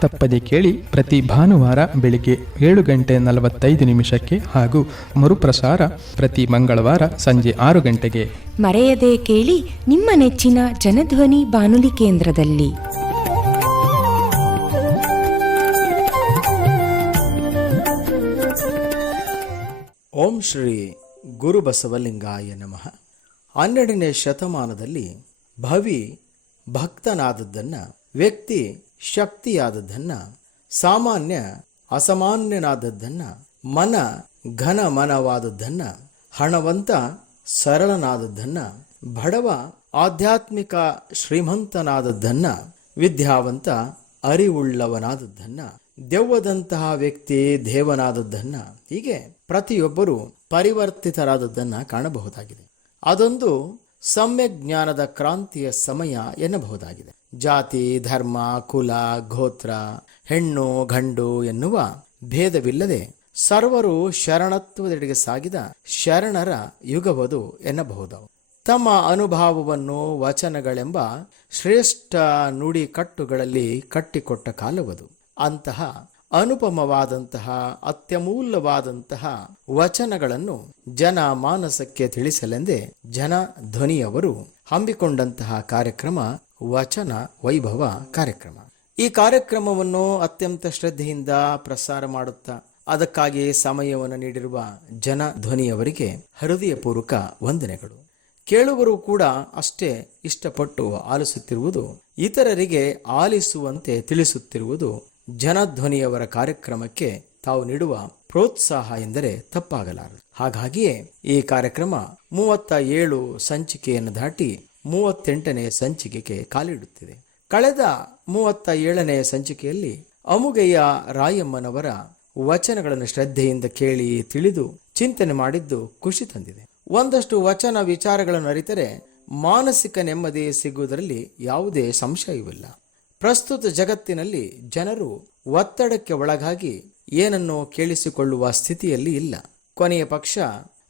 ತಪ್ಪದೆ ಕೇಳಿ ಪ್ರತಿ ಭಾನುವಾರ ಬೆಳಿಗ್ಗೆ ಏಳು ಗಂಟೆ ನಲವತ್ತೈದು ನಿಮಿಷಕ್ಕೆ ಹಾಗೂ ಮರುಪ್ರಸಾರ ಪ್ರತಿ ಮಂಗಳವಾರ ಸಂಜೆ ಆರು ಗಂಟೆಗೆ. ಮರೆಯದೆ ಕೇಳಿ ನಿಮ್ಮ ನೆಚ್ಚಿನ ಜನಧ್ವನಿ ಬಾನುಲಿ ಕೇಂದ್ರದಲ್ಲಿ. ಓಂ ಶ್ರೀ ಗುರುಬಸವಲಿಂಗಾಯ ನಮಃ. ಹನ್ನೆರಡನೇ ಶತಮಾನದಲ್ಲಿ ಭವಿ ಭಕ್ತನಾದದ್ದನ್ನು ವ್ಯಕ್ತಿ ಶಕ್ತಿಯಾದದ್ದನ್ನು, ಸಾಮಾನ್ಯ ಅಸಾಮಾನ್ಯನಾದದ್ದನ್ನು, ಮನ ಘನ ಮನವಾದದ್ದನ್ನು ಹಣವಂತ ಸರಳನಾದದ್ದನ್ನು ಬಡವ ಆಧ್ಯಾತ್ಮಿಕ ಶ್ರೀಮಂತನಾದದ್ದನ್ನು, ವಿದ್ಯಾವಂತ ಅರಿವುಳ್ಳವನಾದದ್ದನ್ನು, ದೆವ್ವದಂತಹ ವ್ಯಕ್ತಿ ದೇವನಾದದ್ದನ್ನು, ಹೀಗೆ ಪ್ರತಿಯೊಬ್ಬರು ಪರಿವರ್ತಿತರಾದದ್ದನ್ನು ಕಾಣಬಹುದಾಗಿದೆ. ಅದೊಂದು ಸಮ್ಯಕ್ ಜ್ಞಾನದ ಕ್ರಾಂತಿಯ ಸಮಯ ಎನ್ನಬಹುದಾಗಿದೆ. ಜಾತಿ, ಧರ್ಮ, ಕುಲ, ಗೋತ್ರ, ಹೆಣ್ಣು, ಗಂಡು ಎನ್ನುವ ಭೇದವಿಲ್ಲದೆ ಸರ್ವರು ಶರಣತ್ವದೆಡೆಗೆ ಸಾಗಿದ ಶರಣರ ಯುಗವದು ಎನ್ನಬಹುದು. ತಮ್ಮ ಅನುಭವವನ್ನು, ವಚನಗಳೆಂಬ ಶ್ರೇಷ್ಠ ನುಡಿ ಕಟ್ಟುಗಳಲ್ಲಿ ಕಟ್ಟಿಕೊಟ್ಟ ಕಾಲವದು. ಅಂತಹ ಅನುಪಮವಾದಂತಹ, ಅತ್ಯಮೂಲ್ಯವಾದಂತಹ ವಚನಗಳನ್ನು ಜನ ಮಾನಸಕ್ಕೆ ತಿಳಿಸಲೆಂದೇ ಜನ ಧ್ವನಿಯವರು ಹಮ್ಮಿಕೊಂಡಂತಹ ಕಾರ್ಯಕ್ರಮ ವಚನ ವೈಭವ ಕಾರ್ಯಕ್ರಮ. ಈ ಕಾರ್ಯಕ್ರಮವನ್ನು ಅತ್ಯಂತ ಶ್ರದ್ಧೆಯಿಂದ ಪ್ರಸಾರ ಮಾಡುತ್ತಾ ಅದಕ್ಕಾಗಿ ಸಮಯವನ್ನು ನೀಡಿರುವ ಜನ ಧ್ವನಿಯವರಿಗೆ ಹೃದಯಪೂರ್ವಕ ವಂದನೆಗಳು. ಕೇಳುಗರು ಕೂಡ ಅಷ್ಟೇ ಇಷ್ಟಪಟ್ಟು ಆಲಿಸುತ್ತಿರುವುದು, ಇತರರಿಗೆ ಆಲಿಸುವಂತೆ ತಿಳಿಸುತ್ತಿರುವುದು ಜನಧ್ವನಿಯವರ ಕಾರ್ಯಕ್ರಮಕ್ಕೆ ತಾವು ನೀಡುವ ಪ್ರೋತ್ಸಾಹ ಎಂದರೆ ತಪ್ಪಾಗಲಾರದು. ಹಾಗಾಗಿಯೇ ಈ ಕಾರ್ಯಕ್ರಮ ಮೂವತ್ತ ಏಳು ಸಂಚಿಕೆಯನ್ನು ದಾಟಿ ಮೂವತ್ತೆಂಟನೇ ಸಂಚಿಕೆಗೆ ಕಾಲಿಡುತ್ತಿದೆ. ಕಳೆದ ಮೂವತ್ತ ಏಳನೇ ಸಂಚಿಕೆಯಲ್ಲಿ ಅಮುಗೆಯ ರಾಯಮ್ಮನವರ ವಚನಗಳನ್ನು ಶ್ರದ್ಧೆಯಿಂದ ಕೇಳಿ ತಿಳಿದು ಚಿಂತನೆ ಮಾಡಿದ್ದು ಖುಷಿ ತಂದಿದೆ. ಒಂದಷ್ಟು ವಚನ ವಿಚಾರಗಳನ್ನು ಅರಿತರೆ ಮಾನಸಿಕ ನೆಮ್ಮದಿ ಸಿಗುವುದರಲ್ಲಿ ಯಾವುದೇ ಸಂಶಯವಿಲ್ಲ. ಪ್ರಸ್ತುತ ಜಗತ್ತಿನಲ್ಲಿ ಜನರು ಒತ್ತಡಕ್ಕೆ ಒಳಗಾಗಿ ಏನನ್ನೋ ಕೇಳಿಸಿಕೊಳ್ಳುವ ಸ್ಥಿತಿಯಲ್ಲಿ ಇಲ್ಲ. ಕೊನೆಯ ಪಕ್ಷ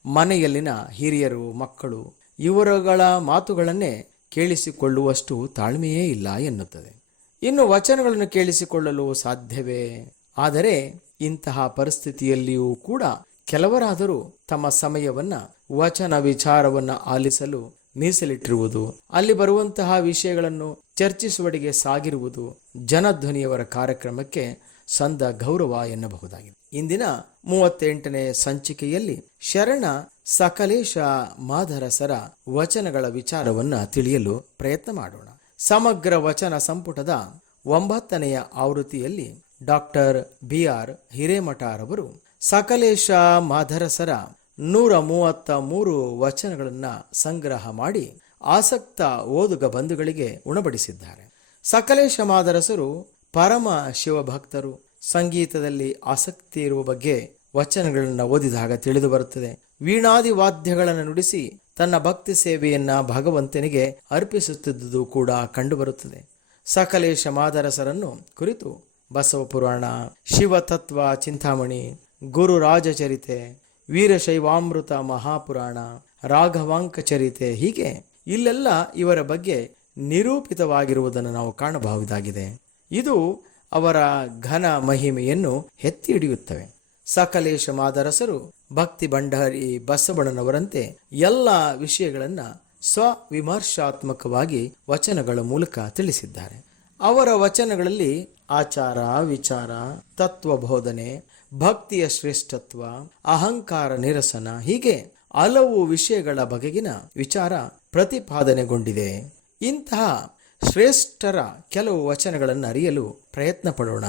ಮನೆಯಲ್ಲಿನ ಹಿರಿಯರು, ಮಕ್ಕಳು, ಇವರುಗಳ ಮಾತುಗಳನ್ನೇ ಕೇಳಿಸಿಕೊಳ್ಳುವಷ್ಟು ತಾಳ್ಮೆಯೇ ಇಲ್ಲ ಎನ್ನುತ್ತದೆ. ಇನ್ನು ವಚನಗಳನ್ನು ಕೇಳಿಸಿಕೊಳ್ಳಲು ಸಾಧ್ಯವೇ? ಆದರೆ ಇಂತಹ ಪರಿಸ್ಥಿತಿಯಲ್ಲಿಯೂ ಕೂಡ ಕೆಲವರಾದರೂ ತಮ್ಮ ಸಮಯವನ್ನ, ವಚನ ವಿಚಾರವನ್ನ ಆಲಿಸಲು ಮೀಸಲಿಟ್ಟಿರುವುದು, ಅಲ್ಲಿ ಬರುವಂತಹ ವಿಷಯಗಳನ್ನು ಚರ್ಚಿಸುವಡೆಗೆ ಸಾಗಿರುವುದು ಜನಧ್ವನಿಯವರ ಕಾರ್ಯಕ್ರಮಕ್ಕೆ ಸಂದ ಗೌರವ ಎನ್ನಬಹುದಾಗಿದೆ. ಇಂದಿನ ಮೂವತ್ತೆಂಟನೇ ಸಂಚಿಕೆಯಲ್ಲಿ ಶರಣ ಸಕಲೇಶ ಮಾಧರಸರ ವಚನಗಳ ವಿಚಾರವನ್ನ ತಿಳಿಯಲು ಪ್ರಯತ್ನ ಮಾಡೋಣ. ಸಮಗ್ರ ವಚನ ಸಂಪುಟದ ಒಂಬತ್ತನೆಯ ಆವೃತ್ತಿಯಲ್ಲಿ ಡಾಕ್ಟರ್ ಬಿ ಆರ್ ಹಿರೇಮಠರವರು ಸಕಲೇಶ ಮಾಧರಸರ ನೂರ ಮೂವತ್ತ ಮೂರು ವಚನಗಳನ್ನು ಸಂಗ್ರಹ ಮಾಡಿ ಆಸಕ್ತ ಓದುಗ ಬಂಧುಗಳಿಗೆ ಉಣಬಡಿಸಿದ್ದಾರೆ. ಸಕಲೇಶ ಮಾದರಸರು, ಪರಮ ಶಿವಭಕ್ತರು, ಸಂಗೀತದಲ್ಲಿ ಆಸಕ್ತಿ ಇರುವ ಬಗ್ಗೆ ವಚನಗಳನ್ನು ಓದಿದಾಗ ತಿಳಿದು ಬರುತ್ತದೆ. ವೀಣಾದಿ ವಾದ್ಯಗಳನ್ನು ನುಡಿಸಿ ತನ್ನ ಭಕ್ತಿ ಸೇವೆಯನ್ನ ಭಗವಂತನಿಗೆ ಅರ್ಪಿಸುತ್ತಿದ್ದುದು ಕೂಡ ಕಂಡುಬರುತ್ತದೆ ಸಕಲೇಶ ಮಾದರಸರನ್ನು ಕುರಿತು ಬಸವ ಪುರಾಣ ಶಿವತತ್ವ ಚಿಂತಾಮಣಿ, ಗುರು ರಾಜಚರಿತೆ, ವೀರಶೈವಾಮೃತ ಮಹಾಪುರಾಣ, ರಾಘವಾಂಕ ಚರಿತೆ ಹೀಗೆ ಇಲ್ಲೆಲ್ಲ ಇವರ ಬಗ್ಗೆ ನಿರೂಪಿತವಾಗಿರುವುದನ್ನು ನಾವು ಕಾಣಬಹುದಾಗಿದೆ. ಇದು ಅವರ ಘನ ಮಹಿಮೆಯನ್ನು ಎತ್ತಿ ಹಿಡಿಯುತ್ತವೆ. ಸಕಲೇಶ ಮಾದರಸರು ಭಕ್ತಿ ಭಂಡಾರಿ ಬಸವಣ್ಣನವರಂತೆ ಎಲ್ಲ ವಿಷಯಗಳನ್ನು ಸ್ವವಿಮರ್ಶಾತ್ಮಕವಾಗಿ ವಚನಗಳ ಮೂಲಕ ತಿಳಿಸಿದ್ದಾರೆ. ಅವರ ವಚನಗಳಲ್ಲಿ ಆಚಾರ, ವಿಚಾರ ತತ್ವ ಬೋಧನೆ ಭಕ್ತಿಯ ಶ್ರೇಷ್ಠತ್ವ, ಅಹಂಕಾರ, ನಿರಸನ ಹೀಗೆ ಹಲವು ವಿಷಯಗಳ ಬಗೆಗಿನ ವಿಚಾರ ಪ್ರತಿಪಾದನೆಗೊಂಡಿದೆ. ಇಂತಹ ಶ್ರೇಷ್ಠರ ಕೆಲವು ವಚನಗಳನ್ನು ಅರಿಯಲು ಪ್ರಯತ್ನ ಪಡೋಣ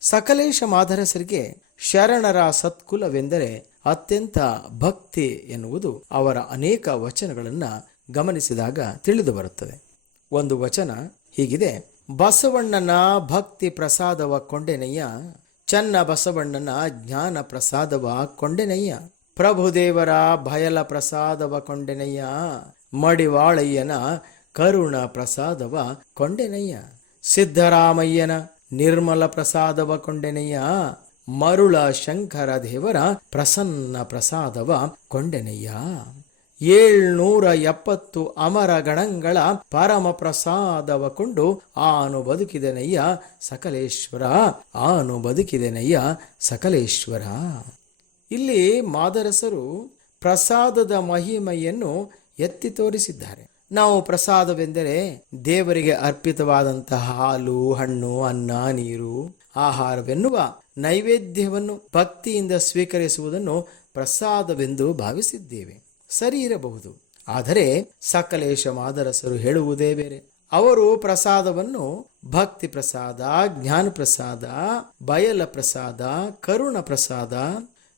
ಸಕಲೇಶ ಮಾಧರಸರಿಗೆ ಶರಣರ ಸತ್ಕುಲವೆಂದರೆ ಅತ್ಯಂತ ಭಕ್ತಿ ಎನ್ನುವುದು ಅವರ ಅನೇಕ ವಚನಗಳನ್ನು ಗಮನಿಸಿದಾಗ ತಿಳಿದು ಬರುತ್ತದೆ. ಒಂದು ವಚನ ಹೀಗಿದೆ, ಬಸವಣ್ಣನ ಭಕ್ತಿ ಪ್ರಸಾದವ ಕೊಂಡೆನಯ್ಯ, ಚನ್ನ ಬಸವಣ್ಣನ ಜ್ಞಾನ ಪ್ರಸಾದವ ಕೊಂಡೆನಯ್ಯ, ಪ್ರಭುದೇವರ ಭಯಲ ಪ್ರಸಾದವ ಕೊಂಡೆನಯ್ಯ ಮಡಿವಾಳಯ್ಯನ ಕರುಣ ಪ್ರಸಾದವ ಕೊಂಡೆನಯ್ಯ. ಸಿದ್ದರಾಮಯ್ಯನ ನಿರ್ಮಲ ಪ್ರಸಾದವ ಕೊಂಡೆನಯ್ಯ. ಮರುಳ ಶಂಕರ ದೇವರ ಪ್ರಸನ್ನ ಪ್ರಸಾದವ ಕೊಂಡೆನಯ್ಯ. ಏಳ್ನೂರ ಎಪ್ಪತ್ತು ಅಮರ ಗಣಗಳ ಪರಮ ಪ್ರಸಾದವ ಕೊಂಡು ಆನು ಬದುಕಿದೆನಯ್ಯ ಸಕಲೇಶ್ವರ, ಆನು ಬದುಕಿದೆನಯ್ಯ ಸಕಲೇಶ್ವರ. ಇಲ್ಲಿ ಮಾದರಸರು ಪ್ರಸಾದದ ಮಹಿಮೆಯನ್ನು ಎತ್ತಿ ತೋರಿಸಿದ್ದಾರೆ. ನಾವು ಪ್ರಸಾದವೆಂದರೆ ದೇವರಿಗೆ ಅರ್ಪಿತವಾದಂತಹ ಹಾಲು, ಹಣ್ಣು, ಅನ್ನ, ನೀರು, ಆಹಾರವೆನ್ನುವ ನೈವೇದ್ಯವನ್ನು ಭಕ್ತಿಯಿಂದ ಸ್ವೀಕರಿಸುವುದನ್ನು ಪ್ರಸಾದವೆಂದು ಭಾವಿಸಿದ್ದೇವೆ. ಸರಿ ಇರಬಹುದು. ಆದರೆ ಸಕಲೇಶ ಮಾದರಸರು ಹೇಳುವುದೇ ಬೇರೆ. ಅವರು ಪ್ರಸಾದವನ್ನು ಭಕ್ತಿ ಪ್ರಸಾದ, ಜ್ಞಾನ ಪ್ರಸಾದ, ಬಯಲ ಪ್ರಸಾದ, ಕರುಣ ಪ್ರಸಾದ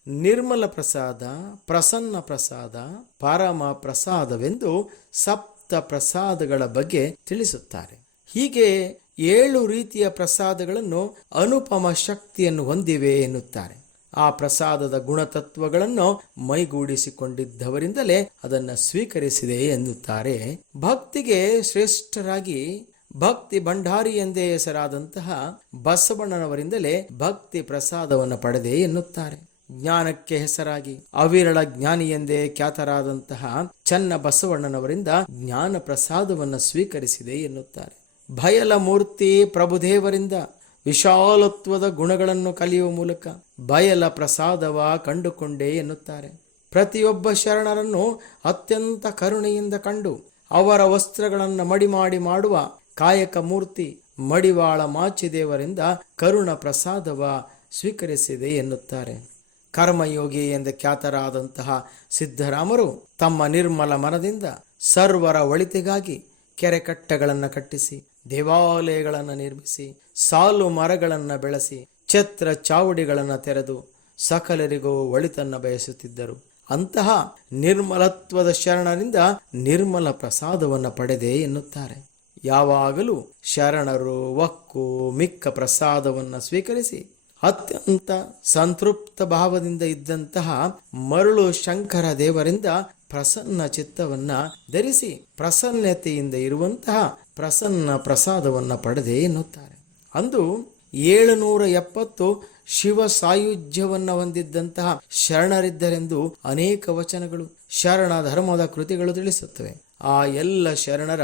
ನಿರ್ಮಲ ಪ್ರಸಾದ, ಪ್ರಸನ್ನ ಪ್ರಸಾದ, ಪರಮ ಪ್ರಸಾದವೆಂದು ಸಪ್ತ ಪ್ರಸಾದಗಳ ಬಗ್ಗೆ ತಿಳಿಸುತ್ತಾರೆ. ಹೀಗೆ ಏಳು ರೀತಿಯ ಪ್ರಸಾದಗಳನ್ನು ಅನುಪಮ ಶಕ್ತಿಯನ್ನು ಹೊಂದಿವೆ ಎನ್ನುತ್ತಾರೆ. ಆ ಪ್ರಸಾದದ ಗುಣತತ್ವಗಳನ್ನು ಮೈಗೂಡಿಸಿಕೊಂಡಿದ್ದವರಿಂದಲೇ ಅದನ್ನು ಸ್ವೀಕರಿಸಿದೆ ಎನ್ನುತ್ತಾರೆ. ಭಕ್ತಿಗೆ ಶ್ರೇಷ್ಠರಾಗಿ ಭಕ್ತಿ ಭಂಡಾರಿ ಎಂದೇ ಹೆಸರಾದಂತಹ ಬಸವಣ್ಣನವರಿಂದಲೇ ಭಕ್ತಿ ಪ್ರಸಾದವನ್ನು ಪಡೆದೆ ಎನ್ನುತ್ತಾರೆ. ಜ್ಞಾನಕ್ಕೆ ಹೆಸರಾಗಿ ಅವಿರಳ ಜ್ಞಾನಿ ಎಂದೇ ಖ್ಯಾತರಾದಂತಹ ಚನ್ನ ಬಸವಣ್ಣನವರಿಂದ ಜ್ಞಾನ ಪ್ರಸಾದವನ್ನು ಸ್ವೀಕರಿಸಿದೆ ಎನ್ನುತ್ತಾರೆ. ಭಯಲ ಮೂರ್ತಿ ಪ್ರಭುದೇವರಿಂದ ವಿಶಾಲತ್ವದ ಗುಣಗಳನ್ನು ಕಲಿಯುವ ಮೂಲಕ ಬಯಲ ಪ್ರಸಾದವ ಕಂಡುಕೊಂಡೇ ಎನ್ನುತ್ತಾರೆ. ಪ್ರತಿಯೊಬ್ಬ ಶರಣರನ್ನು ಅತ್ಯಂತ ಕರುಣೆಯಿಂದ ಕಂಡು ಅವರ ವಸ್ತ್ರಗಳನ್ನು ಮಡಿ ಮಾಡಿ ಮಾಡುವ ಕಾಯಕ ಮೂರ್ತಿ ಮಡಿವಾಳ ಮಾಚಿದೇವರಿಂದ ಕರುಣ ಪ್ರಸಾದವ ಸ್ವೀಕರಿಸಿದೆ ಎನ್ನುತ್ತಾರೆ. ಕರ್ಮಯೋಗಿ ಎಂದು ಖ್ಯಾತರಾದಂತಹ ಸಿದ್ಧರಾಮರು ತಮ್ಮ ನಿರ್ಮಲ ಮನದಿಂದ ಸರ್ವರ ಒಳಿತಿಗಾಗಿ ಕೆರೆಕಟ್ಟೆಗಳನ್ನು ಕಟ್ಟಿಸಿ, ದೇವಾಲಯಗಳನ್ನು ನಿರ್ಮಿಸಿ, ಸಾಲು ಮರಗಳನ್ನು ಬೆಳೆಸಿ, ಛತ್ರ ಚಾವಡಿಗಳನ್ನು ತೆರೆದು ಸಕಲರಿಗೂ ಒಳಿತನ್ನು ಬಯಸುತ್ತಿದ್ದರು. ಅಂತಹ ನಿರ್ಮಲತ್ವದ ಶರಣರಿಂದ ನಿರ್ಮಲ ಪ್ರಸಾದವನ್ನು ಪಡೆದೆ ಎನ್ನುತ್ತಾರೆ. ಯಾವಾಗಲೂ ಶರಣರು ಒಕ್ಕು ಮಿಕ್ಕ ಪ್ರಸಾದವನ್ನು ಸ್ವೀಕರಿಸಿ ಅತ್ಯಂತ ಸಂತೃಪ್ತ ಭಾವದಿಂದ ಇದ್ದಂತಹ ಮರಳು ಶಂಕರ ದೇವರಿಂದ ಪ್ರಸನ್ನ ಚಿತ್ತವನ್ನ ಧರಿಸಿ ಪ್ರಸನ್ನತೆಯಿಂದ ಇರುವಂತಹ ಪ್ರಸನ್ನ ಪ್ರಸಾದವನ್ನ ಪಡೆದೆ ಎನ್ನುತ್ತಾರೆ. ಅಂದು ಏಳುನೂರ ಎಪ್ಪತ್ತು ಶಿವ ಸಾಯುಜ್ಯವನ್ನ ಹೊಂದಿದ್ದಂತಹ ಶರಣರಿದ್ದರೆಂದು ಅನೇಕ ವಚನಗಳು ಶರಣ ಧರ್ಮದ ಕೃತಿಗಳು ತಿಳಿಸುತ್ತವೆ. ಆ ಎಲ್ಲ ಶರಣರ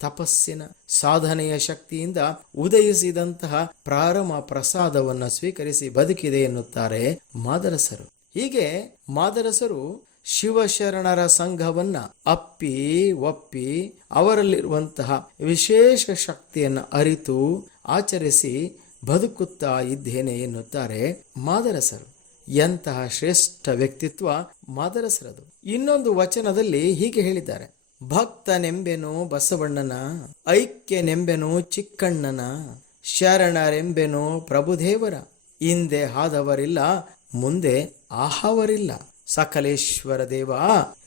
ತಪಸ್ಸಿನ ಸಾಧನೆಯ ಶಕ್ತಿಯಿಂದ ಉದಯಿಸಿದಂತಹ ಪ್ರಾರಮ ಪ್ರಸಾದವನ್ನು ಸ್ವೀಕರಿಸಿ ಬದುಕಿದೆ ಎನ್ನುತ್ತಾರೆ ಮಾದರಸರು. ಹೀಗೆ ಮಾದರಸರು ಶಿವಶರಣರ ಸಂಘವನ್ನ ಅಪ್ಪಿ, ಒಪ್ಪಿ ಅವರಲ್ಲಿರುವಂತಹ ವಿಶೇಷ ಶಕ್ತಿಯನ್ನು ಅರಿತು ಆಚರಿಸಿ ಬದುಕುತ್ತಾ ಇದ್ದೇನೆ ಎನ್ನುತ್ತಾರೆ ಮಾದರಸರು. ಎಂತಹ ಶ್ರೇಷ್ಠ ವ್ಯಕ್ತಿತ್ವ ಮಾದರಸರದು. ಇನ್ನೊಂದು ವಚನದಲ್ಲಿ ಹೀಗೆ ಹೇಳಿದ್ದಾರೆ. ಭಕ್ತನೆಂಬೆನು ಬಸವಣ್ಣನ, ಐಕ್ಯನೆಂಬೆನು ಚಿಕ್ಕಣ್ಣನ, ಶರಣರೆಂಬೆನು ಪ್ರಭುದೇವರ. ಹಿಂದೆ ಆದವರಿಲ್ಲ, ಮುಂದೆ ಆಹವರಿಲ್ಲ. ಸಕಲೇಶ್ವರ ದೇವ,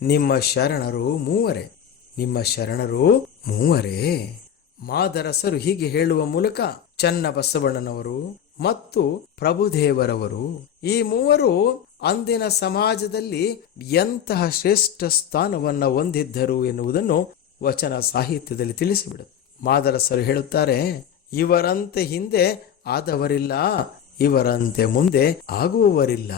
ನಿಮ್ಮ ಶರಣರು ಮೂವರೇ. ನಿಮ್ಮ ಶರಣರು ಮೂವರೇ. ಮಾದರಸರು ಹೀಗೆ ಹೇಳುವ ಮೂಲಕ ಚನ್ನ ಬಸವಣ್ಣನವರು ಮತ್ತು ಪ್ರಭುದೇವರವರು ಈ ಮೂವರು ಅಂದಿನ ಸಮಾಜದಲ್ಲಿ ಎಂತಹ ಶ್ರೇಷ್ಠ ಸ್ಥಾನವನ್ನು ಹೊಂದಿದ್ದರು ಎನ್ನುವುದನ್ನು ವಚನ ಸಾಹಿತ್ಯದಲ್ಲಿ ತಿಳಿಸಿಬಿಡು ಮಾದರಸರು ಹೇಳುತ್ತಾರೆ, ಇವರಂತೆ ಹಿಂದೆ ಆದವರಿಲ್ಲ, ಇವರಂತೆ ಮುಂದೆ ಆಗುವವರಿಲ್ಲ.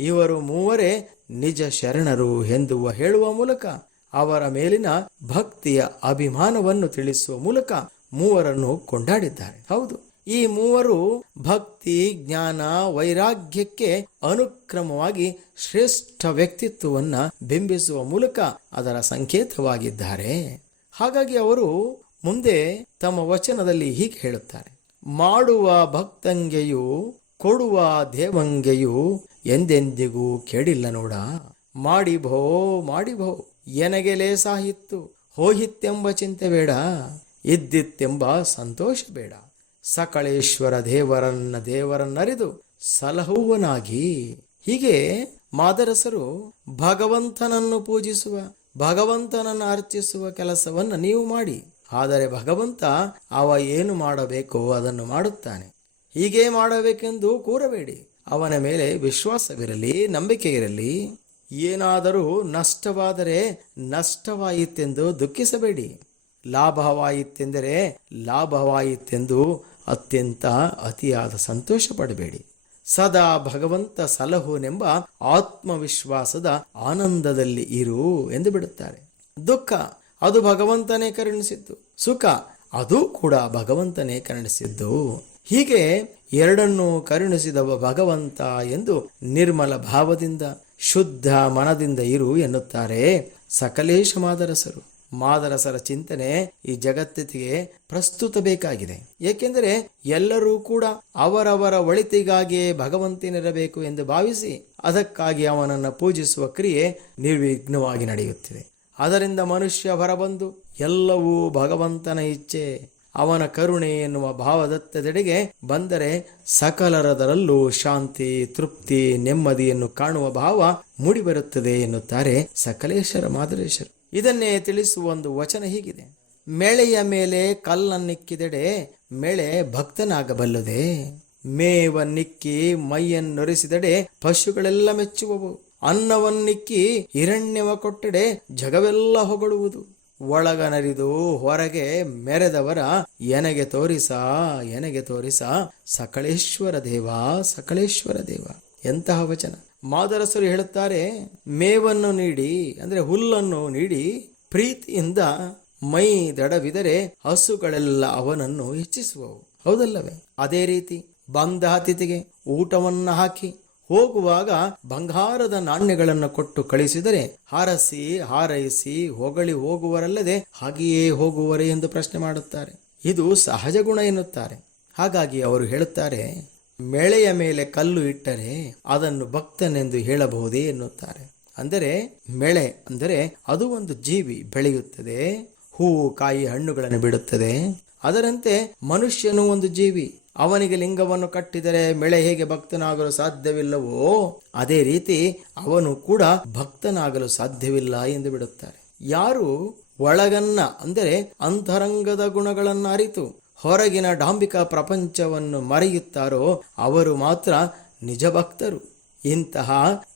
ಇವರು ಮೂವರೇ ನಿಜ ಶರಣರು ಎಂದುವ ಹೇಳುವ ಮೂಲಕ, ಅವರ ಮೇಲಿನ ಭಕ್ತಿಯ ಅಭಿಮಾನವನ್ನು ತಿಳಿಸುವ ಮೂಲಕ ಮೂವರನ್ನು ಕೊಂಡಾಡಿದ್ದಾರೆ. ಹೌದು ಈ ಮೂವರು ಭಕ್ತಿ, ಜ್ಞಾನ, ವೈರಾಗ್ಯಕ್ಕೆ ಅನುಕ್ರಮವಾಗಿ ಶ್ರೇಷ್ಠ ವ್ಯಕ್ತಿತ್ವವನ್ನ ಬಿಂಬಿಸುವ ಮೂಲಕ ಅದರ ಸಂಕೇತವಾಗಿದ್ದಾರೆ. ಹಾಗಾಗಿ ಅವರು ಮುಂದೆ ತಮ್ಮ ವಚನದಲ್ಲಿ ಹೀಗೆ ಹೇಳುತ್ತಾರೆ. ಮಾಡುವ ಭಕ್ತಂಗೆಯು, ಕೊಡುವ ದೇವಂಗೆಯು ಎಂದೆಂದಿಗೂ ಕೇಳಿಲ್ಲ ನೋಡ. ಮಾಡಿಭೋ ಮಾಡಿಭೋ ಎನಗೆ ಲೇಸಾಹಿತ್ತು ಹೋಹಿತ್ತೆಂಬ ಚಿಂತೆ ಬೇಡ. ಇದ್ದಿತ್ತೆಂಬ ಸಂತೋಷ ಬೇಡ. ಸಕಳೇಶ್ವರ ದೇವರನ್ನ ದೇವರನ್ನರಿದು ಸಲಹುವನಾಗಿ. ಹೀಗೆ ಮಾದರಸರು ಭಗವಂತನನ್ನು ಪೂಜಿಸುವ, ಭಗವಂತನನ್ನು ಅರ್ಚಿಸುವ ಕೆಲಸವನ್ನು ನೀವು ಮಾಡಿ. ಆದರೆ ಭಗವಂತ ಅವ ಏನು ಮಾಡಬೇಕೋ ಅದನ್ನು ಮಾಡುತ್ತಾನೆ. ಹೀಗೆ ಮಾಡಬೇಕೆಂದು ಕೂರಬೇಡಿ. ಅವನ ಮೇಲೆ ವಿಶ್ವಾಸವಿರಲಿ, ನಂಬಿಕೆ ಇರಲಿ. ಏನಾದರೂ ನಷ್ಟವಾದರೆ ನಷ್ಟವಾಯಿತೆಂದು ದುಃಖಿಸಬೇಡಿ. ಲಾಭವಾಯಿತೆಂದರೆ ಲಾಭವಾಯಿತೆಂದು ಅತ್ಯಂತ ಅತಿಯಾದ ಸಂತೋಷ ಪಡಬೇಡಿ. ಸದಾ ಭಗವಂತ ಸಲಹುನೆಂಬ ಆತ್ಮವಿಶ್ವಾಸದ ಆನಂದದಲ್ಲಿ ಇರು ಎಂದು ಬಿಡುತ್ತಾರೆ. ದುಃಖ, ಅದು ಭಗವಂತನೇ ಕರುಣಿಸಿದ್ದು. ಸುಖ, ಅದು ಕೂಡ ಭಗವಂತನೇ ಕರುಣಿಸಿದ್ದು. ಹೀಗೆ ಎರಡನ್ನೂ ಕರುಣಿಸಿದವ ಭಗವಂತ ಎಂದು ನಿರ್ಮಲ ಭಾವದಿಂದ, ಶುದ್ಧ ಮನದಿಂದ ಇರು ಎನ್ನುತ್ತಾರೆ ಸಕಲೇಶ ಮಾದರಸರು ಮಾದರಸರ ಚಿಂತನೆ ಈ ಜಗತ್ತಿಗೆ ಪ್ರಸ್ತುತ ಬೇಕಾಗಿದೆ. ಏಕೆಂದರೆ ಎಲ್ಲರೂ ಕೂಡ ಅವರವರ ಒಳಿತಿಗಾಗಿಯೇ ಭಗವಂತನಿರಬೇಕು ಎಂದು ಭಾವಿಸಿ ಅದಕ್ಕಾಗಿ ಅವನನ್ನು ಪೂಜಿಸುವ ಕ್ರಿಯೆ ನಿರ್ವಿಘ್ನವಾಗಿ ನಡೆಯುತ್ತಿದೆ. ಅದರಿಂದ ಮನುಷ್ಯ ಹೊರಬಂದು ಎಲ್ಲವೂ ಭಗವಂತನ ಇಚ್ಛೆ, ಅವನ ಕರುಣೆ ಎನ್ನುವ ಭಾವದತ್ತದೆಡೆಗೆ ಬಂದರೆ ಸಕಲರದರಲ್ಲೂ ಶಾಂತಿ, ತೃಪ್ತಿ ನೆಮ್ಮದಿಯನ್ನು ಕಾಣುವ ಭಾವ ಮೂಡಿಬರುತ್ತದೆ ಎನ್ನುತ್ತಾರೆ ಸಕಲೇಶ್ವರ ಮಾದರೇಶ್ವರ ಇದನ್ನೇ ತಿಳಿಸುವ ಒಂದು ವಚನ ಹೀಗಿದೆ. ಮೇಳೆಯ ಮೇಲೆ ಕಲ್ಲನ್ನಿಕ್ಕಿದೆಡೆ ಮೇಳೆ ಭಕ್ತನಾಗಬಲ್ಲದೆ. ಮೇವನ್ನಿಕ್ಕಿ ಮೈಯನ್ನೊರೆಸಿದಡೆ ಪಶುಗಳೆಲ್ಲ ಮೆಚ್ಚುವವು. ಅನ್ನವನ್ನಿಕ್ಕಿ ಹಿರಣ್ಯವ ಕೊಟ್ಟಡೆ ಜಗವೆಲ್ಲ ಹೊಗಳುವುದು. ಒಳಗನರಿದು ಹೊರಗೆ ಮೆರೆದವರ ಎನಗೆ ತೋರಿಸ ಎನಗೆ ತೋರಿಸ ಸಕಳೇಶ್ವರ ದೇವ ಸಕಳೇಶ್ವರ ದೇವ. ಎಂತಹ ವಚನ. ಮಾದರಸರು ಹೇಳುತ್ತಾರೆ, ಮೇವನ್ನು ನೀಡಿ, ಅಂದ್ರೆ ಹುಲ್ಲನ್ನು ನೀಡಿ, ಪ್ರೀತಿಯಿಂದ ಮೈ ದಡವಿದರೆ ಹಸುಗಳೆಲ್ಲ ಅವನನ್ನು ಹೆಚ್ಚಿಸುವವು. ಹೌದಲ್ಲವೇ? ಅದೇ ರೀತಿ ಬಂದ ಅತಿಥಿಗೆ ಊಟವನ್ನು ಹಾಕಿ, ಹೋಗುವಾಗ ಬಂಗಾರದ ನಾಣ್ಯಗಳನ್ನು ಕೊಟ್ಟು ಕಳಿಸಿದರೆ ಹಾರಸಿ, ಹಾರೈಸಿ ಹೊಗಳಿ ಹೋಗುವರಲ್ಲದೆ ಹಾಗೆಯೇ ಹೋಗುವರೇ ಎಂದು ಪ್ರಶ್ನೆ ಮಾಡುತ್ತಾರೆ. ಇದು ಸಹಜ ಗುಣ ಎನ್ನುತ್ತಾರೆ. ಹಾಗಾಗಿ ಅವರು ಹೇಳುತ್ತಾರೆ ಮೇಳೆಯ ಮೇಲೆ ಕಲ್ಲು ಇಟ್ಟರೆ ಅದನ್ನು ಭಕ್ತನೆಂದು ಹೇಳಬಹುದೇ ಎನ್ನುತ್ತಾರೆ. ಅಂದರೆ, ಮೇಳೆ ಅಂದರೆ ಅದು ಒಂದು ಜೀವಿ ಬೆಳೆಯುತ್ತದೆ, ಹೂವು ಕಾಯಿ ಹಣ್ಣುಗಳನ್ನು ಬಿಡುತ್ತದೆ. ಅದರಂತೆ ಮನುಷ್ಯನು ಒಂದು ಜೀವಿ, ಅವನಿಗೆ ಲಿಂಗವನ್ನು ಕಟ್ಟಿದರೆ ಮೇಳೆ ಹೇಗೆ ಭಕ್ತನಾಗಲು ಸಾಧ್ಯವಿಲ್ಲವೋ, ಅದೇ ರೀತಿ ಅವನು ಕೂಡ ಭಕ್ತನಾಗಲು ಸಾಧ್ಯವಿಲ್ಲ ಎಂದು ಬಿಡುತ್ತಾರೆ. ಯಾರು ಒಳಗನ್ನ ಅಂದರೆ ಅಂತರಂಗದ ಗುಣಗಳನ್ನು ಅರಿತು ಹೊರಗಿನ ಡಾಂಬಿಕ ಪ್ರಪಂಚವನ್ನು ಮರೆಯುತ್ತಾರೋ ಅವರು ಮಾತ್ರ ನಿಜ ಭಕ್ತರು ಇಂತಹ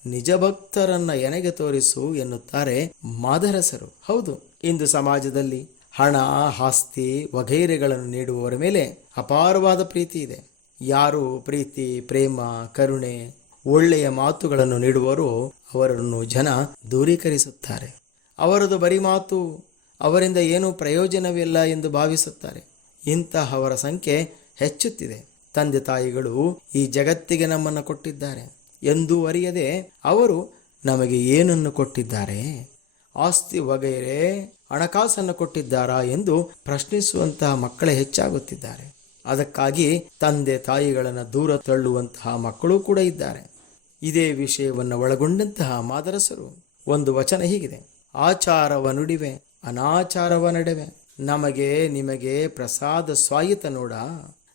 ನಿಜ ಭಕ್ತರನ್ನ ಎನಗೆ ತೋರಿಸು ಎನ್ನುತ್ತಾರೆ ಮಾದರಸರು. ಹೌದು, ಇಂದು ಸಮಾಜದಲ್ಲಿ ಹಣ, ಆಸ್ತಿ, ವಗೈರೆಗಳನ್ನು ನೀಡುವವರ ಮೇಲೆ ಅಪಾರವಾದ ಪ್ರೀತಿ ಇದೆ. ಯಾರು ಪ್ರೀತಿ, ಪ್ರೇಮ, ಕರುಣೆ, ಒಳ್ಳೆಯ ಮಾತುಗಳನ್ನು ನೀಡುವರೋ ಅವರನ್ನು ಜನ ದೂರೀಕರಿಸುತ್ತಾರೆ. ಅವರದು ಬರಿ ಮಾತು ಅವರಿಂದ ಏನೂ ಪ್ರಯೋಜನವಿಲ್ಲ ಎಂದು ಭಾವಿಸುತ್ತಾರೆ. ಇಂತಹವರ ಸಂಖ್ಯೆ ಹೆಚ್ಚುತ್ತಿದೆ. ತಂದೆ ತಾಯಿಗಳು ಈ ಜಗತ್ತಿಗೆ ನಮ್ಮನ್ನು ಕೊಟ್ಟಿದ್ದಾರೆ. ಎಂದೂ ಅರಿಯದೆ ಅವರು ನಮಗೆ ಏನನ್ನು ಕೊಟ್ಟಿದ್ದಾರೆ? ಆಸ್ತಿ ವಗೈರೆ ಹಣಕಾಸನ್ನು ಕೊಟ್ಟಿದ್ದಾರಾ ಎಂದು ಪ್ರಶ್ನಿಸುವಂತಹ ಮಕ್ಕಳೇ ಹೆಚ್ಚಾಗುತ್ತಿದ್ದಾರೆ. ಅದಕ್ಕಾಗಿ ತಂದೆ ತಾಯಿಗಳನ್ನು ದೂರ ತಳ್ಳುವಂತಹ ಮಕ್ಕಳು ಕೂಡ ಇದ್ದಾರೆ. ಇದೇ ವಿಷಯವನ್ನು ಒಳಗೊಂಡಂತಹ ಮಾದರಸರು. ಒಂದು ವಚನ ಹೀಗಿದೆ. ಆಚಾರವ ನುಡಿವೆ ಅನಾಚಾರವ ನಡೆವೆ ನಮಗೆ ನಿಮಗೆ ಪ್ರಸಾದ ಸ್ವಾಯಿತ ನೋಡ.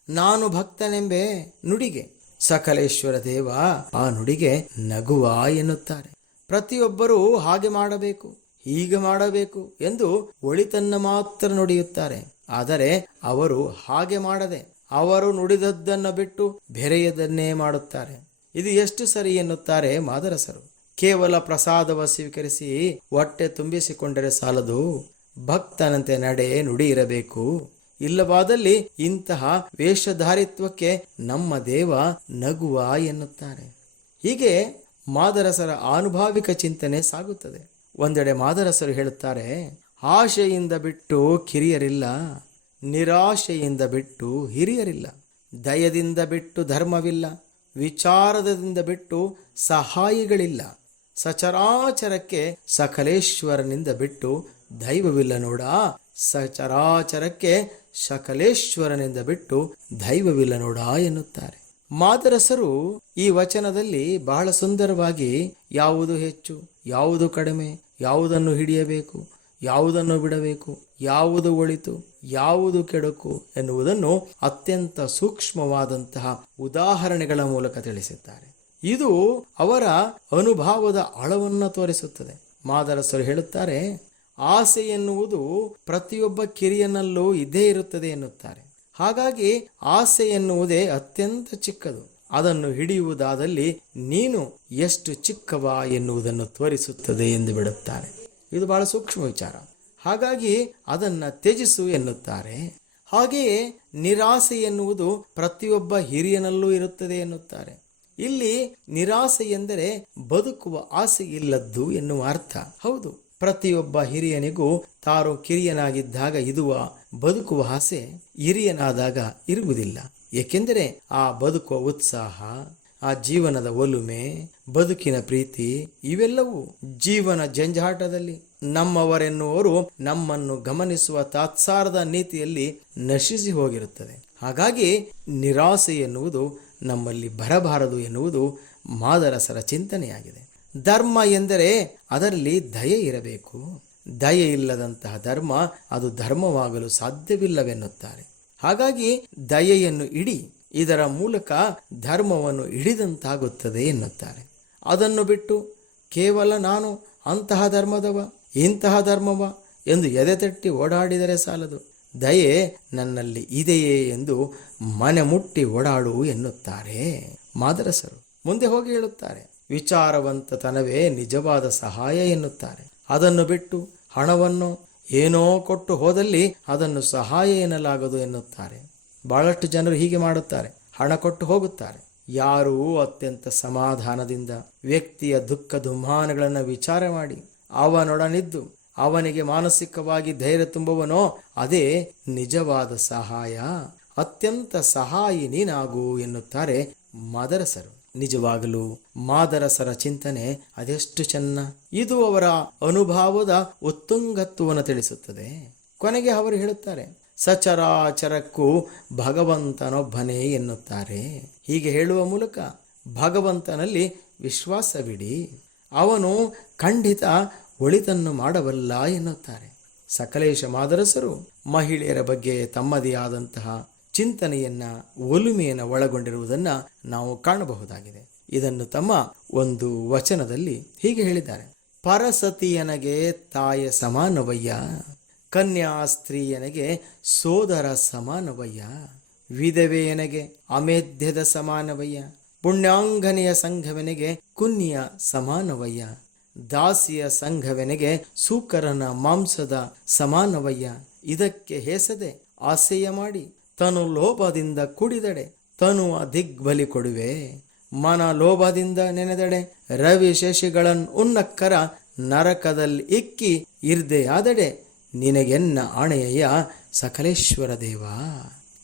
ನಾನು ಭಕ್ತನೆಂಬೆ ನುಡಿಗೆ. ಸಕಲೇಶ್ವರ ದೇವ ಆ ನುಡಿಗೆ ನಗುವ ಎನ್ನುತ್ತಾರೆ. ಪ್ರತಿಯೊಬ್ಬರೂ ಹಾಗೆ ಮಾಡಬೇಕು, ಹೀಗೆ ಮಾಡಬೇಕು ಎಂದು ಒಳಿತನ್ನ ಮಾತ್ರ ನುಡಿಯುತ್ತಾರೆ. ಆದರೆ ಅವರು ಹಾಗೆ ಮಾಡದೆ, ಅವರು ನುಡಿದದ್ದನ್ನು ಬಿಟ್ಟು ಬೆರೆಯದನ್ನೇ ಮಾಡುತ್ತಾರೆ. ಇದು ಎಷ್ಟು ಸರಿ ಎನ್ನುತ್ತಾರೆ ಮಾದರಸರು. ಕೇವಲ ಪ್ರಸಾದವ ಸ್ವೀಕರಿಸಿ ಹೊಟ್ಟೆ ತುಂಬಿಸಿಕೊಂಡರೆ ಸಾಲದು. ಭಕ್ತನಂತೆ ನಡೆ ನುಡಿ ಇರಬೇಕು ಇಲ್ಲವಾದಲ್ಲಿ ಇಂತಹ ವೇಷಧಾರಿತ್ವಕ್ಕೆ ನಮ್ಮ ದೇವ ನಗುವ ಎನ್ನುತ್ತಾರೆ. ಹೀಗೆ ಮಾದರಸರ ಆನುಭಾವಿಕ ಚಿಂತನೆ ಸಾಗುತ್ತದೆ. ಒಂದೆಡೆ ಮಾದರಸರು ಹೇಳುತ್ತಾರೆ, ಆಶೆಯಿಂದ ಬಿಟ್ಟು ಕಿರಿಯರಿಲ್ಲ, ನಿರಾಶೆಯಿಂದ ಬಿಟ್ಟು ಹಿರಿಯರಿಲ್ಲ. ದಯದಿಂದ ಬಿಟ್ಟು ಧರ್ಮವಿಲ್ಲ, ವಿಚಾರದಿಂದ ಬಿಟ್ಟು ಸಹಾಯಿಗಳಿಲ್ಲ. ಸಚರಾಚರಕ್ಕೆ ಸಕಲೇಶ್ವರನಿಂದ ಬಿಟ್ಟು ದೈವವಿಲ್ಲ ನೋಡ ಸಚರಾಚರಕ್ಕೆ ಸಕಲೇಶ್ವರನಿಂದ ಬಿಟ್ಟು ದೈವವಿಲ್ಲ ನೋಡ ಎನ್ನುತ್ತಾರೆ. ಮಾದರಸರು ಈ ವಚನದಲ್ಲಿ ಬಹಳ ಸುಂದರವಾಗಿ ಯಾವುದು ಹೆಚ್ಚು, ಯಾವುದು ಕಡಿಮೆ, ಯಾವುದನ್ನು ಹಿಡಿಯಬೇಕು, ಯಾವುದನ್ನು ಬಿಡಬೇಕು, ಯಾವುದು ಒಳಿತು, ಯಾವುದು ಕೆಡುಕು ಎನ್ನುವುದನ್ನು ಅತ್ಯಂತ ಸೂಕ್ಷ್ಮವಾದಂತಹ ಉದಾಹರಣೆಗಳ ಮೂಲಕ ತಿಳಿಸಿದ್ದಾರೆ. ಇದು ಅವರ ಅನುಭಾವದ ಆಳವನ್ನು ತೋರಿಸುತ್ತದೆ. ಮಾದರಸರು ಹೇಳುತ್ತಾರೆ ಆಸೆ ಎನ್ನುವುದು ಪ್ರತಿಯೊಬ್ಬ ಕಿರಿಯನಲ್ಲೂ ಇದ್ದೇ ಇರುತ್ತದೆ ಎನ್ನುತ್ತಾರೆ. ಹಾಗಾಗಿ ಆಸೆ ಎನ್ನುವುದೇ ಅತ್ಯಂತ ಚಿಕ್ಕದು. ಅದನ್ನು ಹಿಡಿಯುವುದಾದಲ್ಲಿ ನೀನು ಎಷ್ಟು ಚಿಕ್ಕವ ಎನ್ನುವುದನ್ನು ತೋರಿಸುತ್ತದೆ ಎಂದು ಬಿಡುತ್ತಾರೆ. ಇದು ಬಹಳ ಸೂಕ್ಷ್ಮ ವಿಚಾರ. ಹಾಗಾಗಿ ಅದನ್ನು ತ್ಯಜಿಸು ಎನ್ನುತ್ತಾರೆ. ಹಾಗೆಯೇ ನಿರಾಸೆ ಎನ್ನುವುದು ಪ್ರತಿಯೊಬ್ಬ ಹಿರಿಯನಲ್ಲೂ ಇರುತ್ತದೆ ಎನ್ನುತ್ತಾರೆ. ಇಲ್ಲಿ ನಿರಾಸೆ ಎಂದರೆ ಬದುಕುವ ಆಸೆ ಇಲ್ಲದ್ದು ಎನ್ನುವ ಅರ್ಥ. ಹೌದು. ಪ್ರತಿಯೊಬ್ಬ ಹಿರಿಯನಿಗೂ ತಾರು ಕಿರಿಯನಾಗಿದ್ದಾಗ ಇದುವ ಬದುಕುವ ಆಸೆ ಹಿರಿಯನಾದಾಗ ಇರುವುದಿಲ್ಲ. ಏಕೆಂದರೆ ಆ ಬದುಕುವ ಉತ್ಸಾಹ, ಆ ಜೀವನದ ಒಲುಮೆ, ಬದುಕಿನ ಪ್ರೀತಿ ಇವೆಲ್ಲವೂ ಜೀವನ ಜಂಜಾಟದಲ್ಲಿ ನಮ್ಮವರೆನ್ನುವರು ನಮ್ಮನ್ನು ಗಮನಿಸುವ ತಾತ್ಸಾರದ ನೀತಿಯಲ್ಲಿ ನಶಿಸಿ ಹೋಗಿರುತ್ತದೆ. ಹಾಗಾಗಿ ನಿರಾಸೆ ಎನ್ನುವುದು ನಮ್ಮಲ್ಲಿ ಬರಬಾರದು ಎನ್ನುವುದು ಮಾದರಸರ ಚಿಂತನೆಯಾಗಿದೆ. ಧರ್ಮ ಎಂದರೆ ಅದರಲ್ಲಿ ದಯೆ ಇರಬೇಕು. ದಯೆ ಇಲ್ಲದಂತಹ ಧರ್ಮ ಅದು ಧರ್ಮವಾಗಲು ಸಾಧ್ಯವಿಲ್ಲವೆನ್ನುತ್ತಾರೆ. ಹಾಗಾಗಿ ದಯೆಯನ್ನು ಇಡಿ, ಇದರ ಮೂಲಕ ಧರ್ಮವನ್ನು ಹಿಡಿದಂತಾಗುತ್ತದೆ ಎನ್ನುತ್ತಾರೆ. ಅದನ್ನು ಬಿಟ್ಟು ಕೇವಲ ನಾನು ಅಂತಹ ಧರ್ಮದವ, ಇಂತಹ ಧರ್ಮವ ಎಂದು ಎದೆತಟ್ಟಿ ಓಡಾಡಿದರೆ ಸಾಲದು. ದಯೆ ನನ್ನಲ್ಲಿ ಇದೆಯೇ ಎಂದು ಮನೆ ಮುಟ್ಟಿ ಓಡಾಡು ಎನ್ನುತ್ತಾರೆ ಮಾದರಸರು. ಮುಂದೆ ಹೋಗಿ ಹೇಳುತ್ತಾರೆ. ವಿಚಾರವಂತತನವೇ ನಿಜವಾದ ಸಹಾಯ ಎನ್ನುತ್ತಾರೆ. ಅದನ್ನು ಬಿಟ್ಟು ಹಣವನ್ನು ಏನೋ ಕೊಟ್ಟು ಹೋದಲ್ಲಿ ಅದನ್ನು ಸಹಾಯ ಎನ್ನಲಾಗದು ಎನ್ನುತ್ತಾರೆ. ಬಹಳಷ್ಟು ಜನರು ಹೀಗೆ ಮಾಡುತ್ತಾರೆ. ಹಣ ಕೊಟ್ಟು ಹೋಗುತ್ತಾರೆ. ಯಾರೂ ಅತ್ಯಂತ ಸಮಾಧಾನದಿಂದ ವ್ಯಕ್ತಿಯ ದುಃಖ ದುಮ್ಮಾನಗಳನ್ನು ವಿಚಾರ ಮಾಡಿ ಅವನೊಡನಿದ್ದು ಅವನಿಗೆ ಮಾನಸಿಕವಾಗಿ ಧೈರ್ಯ ತುಂಬುವನೋ ಅದೇ ನಿಜವಾದ ಸಹಾಯ. ಅತ್ಯಂತ ಸಹಾಯಿ ನೀನಾಗು ಎನ್ನುತ್ತಾರೆ ಮಾದರಸರು. ನಿಜವಾಗಲೂ ಮಾದರಸರ ಚಿಂತನೆ ಅದೆಷ್ಟು ಚೆನ್ನ. ಇದು ಅವರ ಅನುಭವದ ಉತ್ತುಂಗತ್ವವನ್ನು ತಿಳಿಸುತ್ತದೆ. ಕೊನೆಗೆ ಅವರು ಹೇಳುತ್ತಾರೆ, ಸಚರಾಚರಕ್ಕೂ ಭಗವಂತನೊಬ್ಬನೇ ಎನ್ನುತ್ತಾರೆ. ಹೀಗೆ ಹೇಳುವ ಮೂಲಕ ಭಗವಂತನಲ್ಲಿ ವಿಶ್ವಾಸವಿಡಿ. ಅವನು ಖಂಡಿತ ಒಳಿತನ್ನು ಮಾಡಬಲ್ಲ ಎನ್ನುತ್ತಾರೆ. ಸಕಲೇಶ ಮಾದರಸರು ಮಹಿಳೆಯರ ಬಗ್ಗೆ ತಮ್ಮದೇ ಆದಂತಹ ಚಿಂತನೆಯನ್ನ, ಒಲುಮೆಯನ್ನು ಒಳಗೊಂಡಿರುವುದನ್ನು ನಾವು ಕಾಣಬಹುದಾಗಿದೆ. ಇದನ್ನು ತಮ್ಮ ಒಂದು ವಚನದಲ್ಲಿ ಹೀಗೆ ಹೇಳಿದ್ದಾರೆ. ಪರಸತಿಯನಗೆ ತಾಯ ಸಮಾನವಯ್ಯ, ಕನ್ಯಾ ಸ್ತ್ರೀಯನಗೆ ಸೋದರ ಸಮಾನವಯ್ಯ, ವಿಧವೆಯನಗೆ ಅಮೇಧ್ಯದ ಸಮಾನವಯ್ಯ, ಪುಣ್ಯಾಂಗನೆಯ ಸಂಘವನಿಗೆ ಕುನ್ಯ ಸಮಾನವಯ್ಯ, ದಾಸಿಯ ಸಂಘವನಿಗೆ ಸೂಕರನ ಮಾಂಸದ ಸಮಾನವಯ್ಯ, ಇದಕ್ಕೆ ಹೇಸದೆ ಆಸೆಯ ಮಾಡಿ ತನು ಲೋಭದಿಂದ ಕುಡಿದಡೆ, ತನುವ ದಿಗ್ಬಲಿ ಕೊಡುವೆ. ಮನ ಲೋಭದಿಂದ ನೆನೆದಡೆ, ರವಿ ಶಶಿಗಳನ್ ಉನ್ನಕ್ಕರ ನರಕದಲ್ಲಿ ಇಕ್ಕಿ ಇರ್ದೆಯಾದಡೆ, ನಿನಗೆನ್ನ ಆಣೆಯ ಸಕಲೇಶ್ವರ ದೇವ.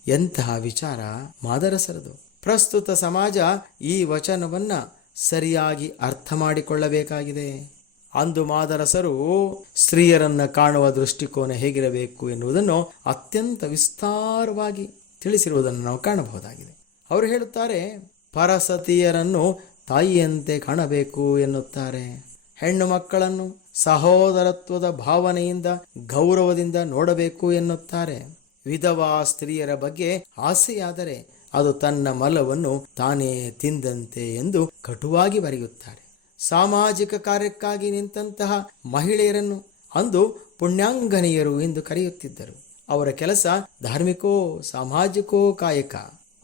ಎಂತಹ ವಿಚಾರ ಮಾದರಸರದು. ಪ್ರಸ್ತುತ ಸಮಾಜ ಈ ವಚನವನ್ನ ಸರಿಯಾಗಿ ಅರ್ಥ ಮಾಡಿಕೊಳ್ಳಬೇಕಾಗಿದೆ. ಅಂದು ಮಾದರಸರು ಸ್ತ್ರೀಯರನ್ನ ಕಾಣುವ ದೃಷ್ಟಿಕೋನ ಹೇಗಿರಬೇಕು ಎನ್ನುವುದನ್ನು ಅತ್ಯಂತ ವಿಸ್ತಾರವಾಗಿ ತಿಳಿಸಿರುವುದನ್ನು ನಾವು ಕಾಣಬಹುದಾಗಿದೆ. ಅವರು ಹೇಳುತ್ತಾರೆ, ಪರಸತಿಯರನ್ನು ತಾಯಿಯಂತೆ ಕಾಣಬೇಕು ಎನ್ನುತ್ತಾರೆ. ಹೆಣ್ಣು ಮಕ್ಕಳನ್ನು ಸಹೋದರತ್ವದ ಭಾವನೆಯಿಂದ, ಗೌರವದಿಂದ ನೋಡಬೇಕು ಎನ್ನುತ್ತಾರೆ. ವಿಧವಾ ಸ್ತ್ರೀಯರ ಬಗ್ಗೆ ಆಸೆಯಾದರೆ ಅದು ತನ್ನ ಮಲವನ್ನು ತಾನೇ ತಿಂದಂತೆ ಎಂದು ಕಟುವಾಗಿ ಬರೆಯುತ್ತಾರೆ. ಸಾಮಾಜಿಕ ಕಾರ್ಯಕ್ಕಾಗಿ ನಿಂತಹ ಮಹಿಳೆಯರನ್ನು ಅಂದು ಪುಣ್ಯಾಂಗನೆಯರು ಎಂದು ಕರೆಯುತ್ತಿದ್ದರು. ಅವರ ಕೆಲಸ ಧಾರ್ಮಿಕೋ, ಸಾಮಾಜಿಕೋ ಕಾಯಕ.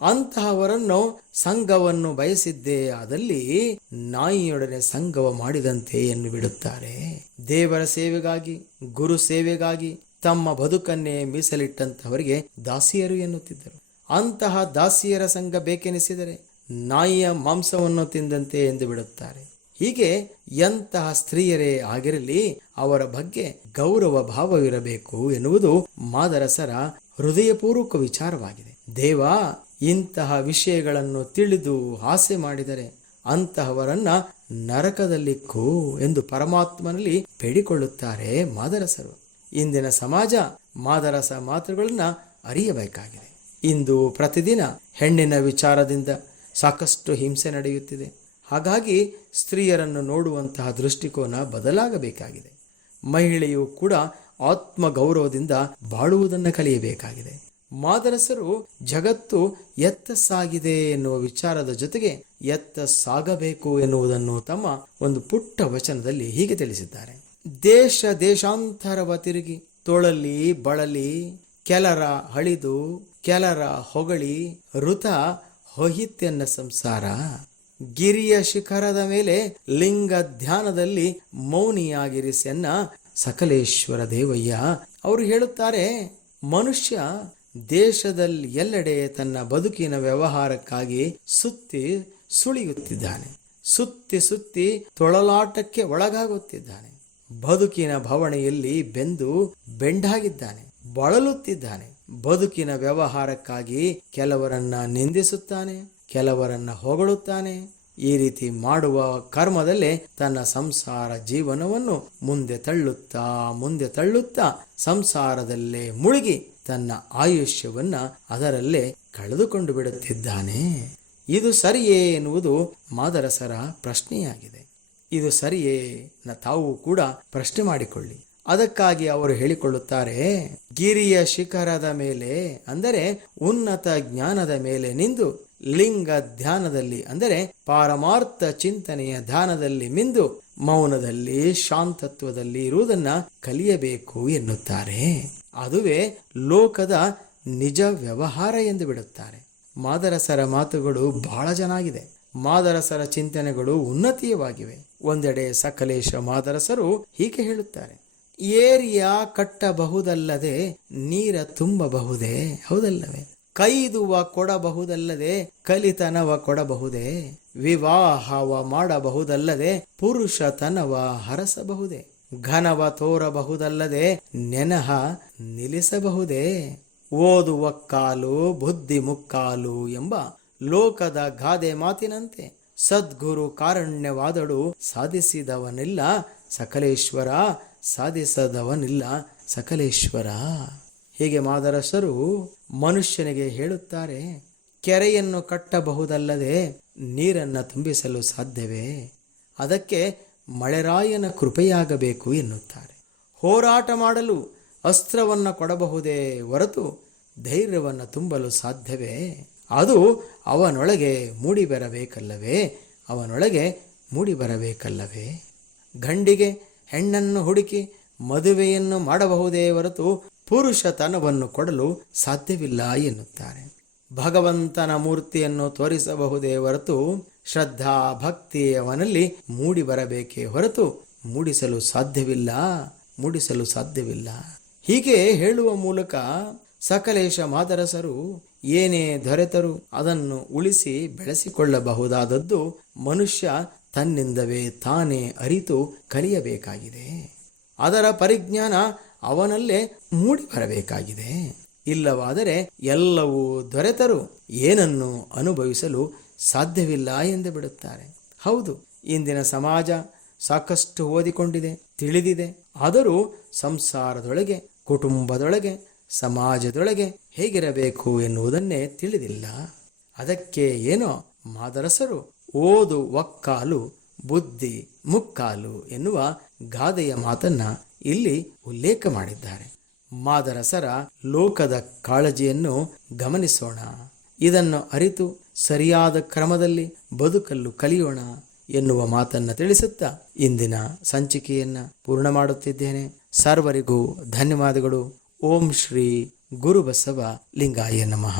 ಅಂತಹವರನ್ನು ಸಂಘವನ್ನು ಬಯಸಿದ್ದೇ ಆದಲ್ಲಿ ನಾಯಿಯೊಡನೆ ಸಂಘವ ಮಾಡಿದಂತೆ ಎಂದು ಬಿಡುತ್ತಾರೆ. ದೇವರ ಸೇವೆಗಾಗಿ, ಗುರು ಸೇವೆಗಾಗಿ ತಮ್ಮ ಬದುಕನ್ನೇ ಮೀಸಲಿಟ್ಟಂತಹವರಿಗೆ ದಾಸಿಯರು ಎನ್ನುತ್ತಿದ್ದರು. ಅಂತಹ ದಾಸಿಯರ ಸಂಘ ಬೇಕೆನಿಸಿದರೆ ನಾಯಿಯ ಮಾಂಸವನ್ನು ತಿಂದಂತೆ ಎಂದು ಬಿಡುತ್ತಾರೆ. ಹೀಗೆ ಎಂತಹ ಸ್ತ್ರೀಯರೇ ಆಗಿರಲಿ ಅವರ ಬಗ್ಗೆ ಗೌರವ ಭಾವವಿರಬೇಕು ಎನ್ನುವುದು ಮಾದರಸರ ಹೃದಯಪೂರ್ವಕ ವಿಚಾರವಾಗಿದೆ. ದೇವ, ಇಂತಹ ವಿಷಯಗಳನ್ನು ತಿಳಿದು ಆಸೆ ಮಾಡಿದರೆ ಅಂತಹವರನ್ನ ನರಕದಲ್ಲಿಕ್ಕೂ ಎಂದು ಪರಮಾತ್ಮನಲ್ಲಿ ಬೇಡಿಕೊಳ್ಳುತ್ತಾರೆ ಮಾದರಸರು. ಇಂದಿನ ಸಮಾಜ ಮಾದರಸ ಮಾತುಗಳನ್ನ ಅರಿಯಬೇಕಾಗಿದೆ. ಇಂದು ಪ್ರತಿದಿನ ಹೆಣ್ಣಿನ ವಿಚಾರದಿಂದ ಸಾಕಷ್ಟು ಹಿಂಸೆ ನಡೆಯುತ್ತಿದೆ. ಹಾಗಾಗಿ ಸ್ತ್ರೀಯರನ್ನು ನೋಡುವಂತಹ ದೃಷ್ಟಿಕೋನ ಬದಲಾಗಬೇಕಾಗಿದೆ. ಮಹಿಳೆಯು ಕೂಡ ಆತ್ಮಗೌರವದಿಂದ ಬಾಳುವುದನ್ನು ಕಲಿಯಬೇಕಾಗಿದೆ. ಮಾದರಸರು ಜಗತ್ತು ಎತ್ತ ಸಾಗಿದೆ ಎನ್ನುವ ವಿಚಾರದ ಜೊತೆಗೆ ಎತ್ತ ಸಾಗಬೇಕು ಎನ್ನುವುದನ್ನು ತಮ್ಮ ಒಂದು ಪುಟ್ಟ ವಚನದಲ್ಲಿ ಹೀಗೆ ತಿಳಿಸಿದ್ದಾರೆ. ದೇಶ ದೇಶಾಂತರವ ತಿರುಗಿ, ತೊಳಲಿ, ಬಳಲಿ, ಕೆಲರ ಹಳಿದು ಕೆಲರ ಹೊಗಳಿ, ಋತ ಹೊಹಿತ್ಯನ್ನ ಸಂಸಾರ. ಗಿರಿಯ ಶಿಖರದ ಮೇಲೆ ಲಿಂಗ ಧ್ಯಾನದಲ್ಲಿ ಮೌನಿಯಾಗಿರಿಸೆನ್ನ ಸಕಲೇಶ್ವರ ದೇವಯ್ಯ. ಅವರು ಹೇಳುತ್ತಾರೆ, ಮನುಷ್ಯ ದೇಶದಲ್ಲಿ ಎಲ್ಲೆಡೆ ತನ್ನ ಬದುಕಿನ ವ್ಯವಹಾರಕ್ಕಾಗಿ ಸುತ್ತಿ ಸುಳಿಯುತ್ತಿದ್ದಾನೆ. ಸುತ್ತಿ ಸುತ್ತಿ ತೊಳಲಾಟಕ್ಕೆ ಒಳಗಾಗುತ್ತಿದ್ದಾನೆ. ಬದುಕಿನ ಭವಣೆಯಲ್ಲಿ ಬೆಂದು ಬೆಂಡಾಗಿದ್ದಾನೆ, ಬಳಲುತ್ತಿದ್ದಾನೆ. ಬದುಕಿನ ವ್ಯವಹಾರಕ್ಕಾಗಿ ಕೆಲವರನ್ನ ನಿಂದಿಸುತ್ತಾನೆ. ಕೆಲವರನ್ನ ಹೊಗಳುತ್ತಾನೆ. ಈ ರೀತಿ ಮಾಡುವ ಕರ್ಮದಲ್ಲೇ ತನ್ನ ಸಂಸಾರ ಜೀವನವನ್ನು ಮುಂದೆ ತಳ್ಳುತ್ತಾ ಮುಂದೆ ತಳ್ಳುತ್ತಾ ಸಂಸಾರದಲ್ಲೇ ಮುಳುಗಿ ತನ್ನ ಆಯುಷ್ಯವನ್ನ ಅದರಲ್ಲೇ ಕಳೆದುಕೊಂಡು ಬಿಡುತ್ತಿದ್ದಾನೆ. ಇದು ಸರಿಯೇ ಎನ್ನುವುದು ಮಾದರಸರ ಪ್ರಶ್ನೆಯಾಗಿದೆ. ಇದು ಸರಿಯೇ ನ ತಾವು ಕೂಡ ಪ್ರಶ್ನೆ ಮಾಡಿಕೊಳ್ಳಿ. ಅದಕ್ಕಾಗಿ ಅವರು ಹೇಳಿಕೊಳ್ಳುತ್ತಾರೆ, ಗಿರಿಯ ಶಿಖರದ ಮೇಲೆ, ಅಂದರೆ ಉನ್ನತ ಜ್ಞಾನದ ಮೇಲೆ ನಿಂದು ಲಿಂಗ ಧ್ಯಾನದಲ್ಲಿ, ಅಂದರೆ ಪಾರಮಾರ್ಥ ಚಿಂತನೆಯ ಧ್ಯಾನದಲ್ಲಿ ಮಿಂದು ಮೌನದಲ್ಲಿ, ಶಾಂತತ್ವದಲ್ಲಿ ಇರುವುದನ್ನ ಕಲಿಯಬೇಕು ಎನ್ನುತ್ತಾರೆ. ಅದುವೇ ಲೋಕದ ನಿಜ ವ್ಯವಹಾರ ಎಂದು ಬಿಡುತ್ತಾರೆ. ಮಾದರಸರ ಮಾತುಗಳು ಬಹಳ ಚೆನ್ನಾಗಿದೆ. ಮಾದರಸರ ಚಿಂತನೆಗಳು ಉನ್ನತೀಯವಾಗಿವೆ. ಒಂದೆಡೆ ಸಕಲೇಶ ಮಾದರಸರು ಹೀಗೆ ಹೇಳುತ್ತಾರೆ. ಏರಿಯ ಕಟ್ಟಬಹುದಲ್ಲದೆ ನೀರ ತುಂಬಬಹುದೇ? ಹೌದಲ್ಲವೇ? ಕೈದುವ ಕೊಡಬಹುದಲ್ಲದೆ, ಕಲಿತನವ ಕೊಡಬಹುದೇ? ವಿವಾಹವ ಮಾಡಬಹುದಲ್ಲದೆ, ಪುರುಷತನವ ಹರಸಬಹುದೇ? ಘನವ ತೋರಬಹುದಲ್ಲದೆ, ನೆನಹ ನಿಲ್ಲಿಸಬಹುದೇ? ಓದುವ ಕಾಲು, ಬುದ್ಧಿ ಮುಕ್ಕಾಲು ಎಂಬ ಲೋಕದ ಗಾದೆ ಮಾತಿನಂತೆ ಸದ್ಗುರು ಕಾರಣ್ಯವಾದಳು ಸಾಧಿಸಿದವನಿಲ್ಲ ಸಕಲೇಶ್ವರ ಸಾಧಿಸದವನಿಲ್ಲ ಸಕಲೇಶ್ವರ. ಹೀಗೆ ಮಾದರಸರು ಮನುಷ್ಯನಿಗೆ ಹೇಳುತ್ತಾರೆ, ಕೆರೆಯನ್ನು ಕಟ್ಟಬಹುದಲ್ಲದೆ ನೀರನ್ನು ತುಂಬಿಸಲು ಸಾಧ್ಯವೇ? ಅದಕ್ಕೆ ಮಳೆರಾಯನ ಕೃಪೆಯಾಗಬೇಕು ಎನ್ನುತ್ತಾರೆ. ಹೋರಾಟ ಮಾಡಲು ಅಸ್ತ್ರವನ್ನು ಕೊಡಬಹುದೇ ಹೊರತು ಧೈರ್ಯವನ್ನು ತುಂಬಲು ಸಾಧ್ಯವೇ? ಅದು ಅವನೊಳಗೆ ಮೂಡಿಬರಬೇಕಲ್ಲವೇ? ಅವನೊಳಗೆ ಮೂಡಿಬರಬೇಕಲ್ಲವೇ? ಗಂಡಿಗೆ ಹೆಣ್ಣನ್ನು ಹುಡುಕಿ ಮದುವೆಯನ್ನು ಮಾಡಬಹುದೇ ಹೊರತು ಪುರುಷತನವನ್ನು ಕೊಡಲು ಸಾಧ್ಯವಿಲ್ಲ ಎನ್ನುತ್ತಾರೆ. ಭಗವಂತನ ಮೂರ್ತಿಯನ್ನು ತೋರಿಸಬಹುದೇ ಹೊರತು ಶ್ರದ್ಧಾ ಭಕ್ತಿಯವನಲ್ಲಿ ಮೂಡಿ ಬರಬೇಕೇ ಹೊರತು ಮೂಡಿಸಲು ಸಾಧ್ಯವಿಲ್ಲ ಮೂಡಿಸಲು ಸಾಧ್ಯವಿಲ್ಲ. ಹೀಗೆ ಹೇಳುವ ಮೂಲಕ ಸಕಲೇಶ ಮಾದರಸರು ಏನೇ ದೊರೆತರೂ ಅದನ್ನು ಉಳಿಸಿ ಬೆಳೆಸಿಕೊಳ್ಳಬಹುದಾದದ್ದು ಮನುಷ್ಯ ತನ್ನಿಂದವೇ ತಾನೇ ಅರಿತು ಕಲಿಯಬೇಕಾಗಿದೆ. ಅದರ ಪರಿಜ್ಞಾನ ಅವನಲ್ಲೇ ಮೂಡಿ ಬರಬೇಕಾಗಿದೆ ಇಲ್ಲವಾದರೆ ಎಲ್ಲವೂ ದೊರೆತರೂ ಏನನ್ನು ಅನುಭವಿಸಲು ಸಾಧ್ಯವಿಲ್ಲ ಎಂದು ಬಿಡುತ್ತಾರೆ. ಹೌದು, ಇಂದಿನ ಸಮಾಜ ಸಾಕಷ್ಟು ಓದಿಕೊಂಡಿದೆ, ತಿಳಿದಿದೆ. ಆದರೂ ಸಂಸಾರದೊಳಗೆ, ಕುಟುಂಬದೊಳಗೆ, ಸಮಾಜದೊಳಗೆ ಹೇಗಿರಬೇಕು ಎನ್ನುವುದನ್ನೇ ತಿಳಿದಿಲ್ಲ. ಅದಕ್ಕೆ ಏನೋ ಮಾದರಸರು ಓದು ಒಕ್ಕಾಲು ಬುದ್ಧಿ ಮುಕ್ಕಾಲು ಎನ್ನುವ ಗಾದೆಯ ಮಾತನ್ನ ಇಲ್ಲಿ ಉಲ್ಲೇಖ ಮಾಡಿದ್ದಾರೆ. ಮಾದರಸರ ಲೋಕದ ಕಾಳಜಿಯನ್ನು ಗಮನಿಸೋಣ. ಇದನ್ನು ಅರಿತು ಸರಿಯಾದ ಕ್ರಮದಲ್ಲಿ ಬದುಕಲು ಕಲಿಯೋಣ ಎನ್ನುವ ಮಾತನ್ನ ತಿಳಿಸುತ್ತಾ ಇಂದಿನ ಸಂಚಿಕೆಯನ್ನು ಪೂರ್ಣ ಮಾಡುತ್ತಿದ್ದೇನೆ. ಸರ್ವರಿಗೂ ಧನ್ಯವಾದಗಳು. ಓಂ ಶ್ರೀ ಗುರುಬಸವ ಲಿಂಗಾಯ ನಮಃ.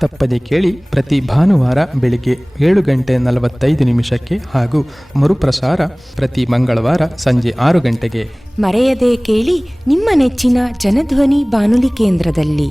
ತಪ್ಪದೆ ಕೇಳಿ ಪ್ರತಿ ಭಾನುವಾರ ಬೆಳಿಗ್ಗೆ ಏಳು ಗಂಟೆ ನಲವತ್ತೈದು ನಿಮಿಷಕ್ಕೆ ಹಾಗೂ ಮರುಪ್ರಸಾರ ಪ್ರತಿ ಮಂಗಳವಾರ ಸಂಜೆ ಆರು ಗಂಟೆಗೆ. ಮರೆಯದೆ ಕೇಳಿ ನಿಮ್ಮ ನೆಚ್ಚಿನ ಜನಧ್ವನಿ ಬಾನುಲಿ ಕೇಂದ್ರದಲ್ಲಿ.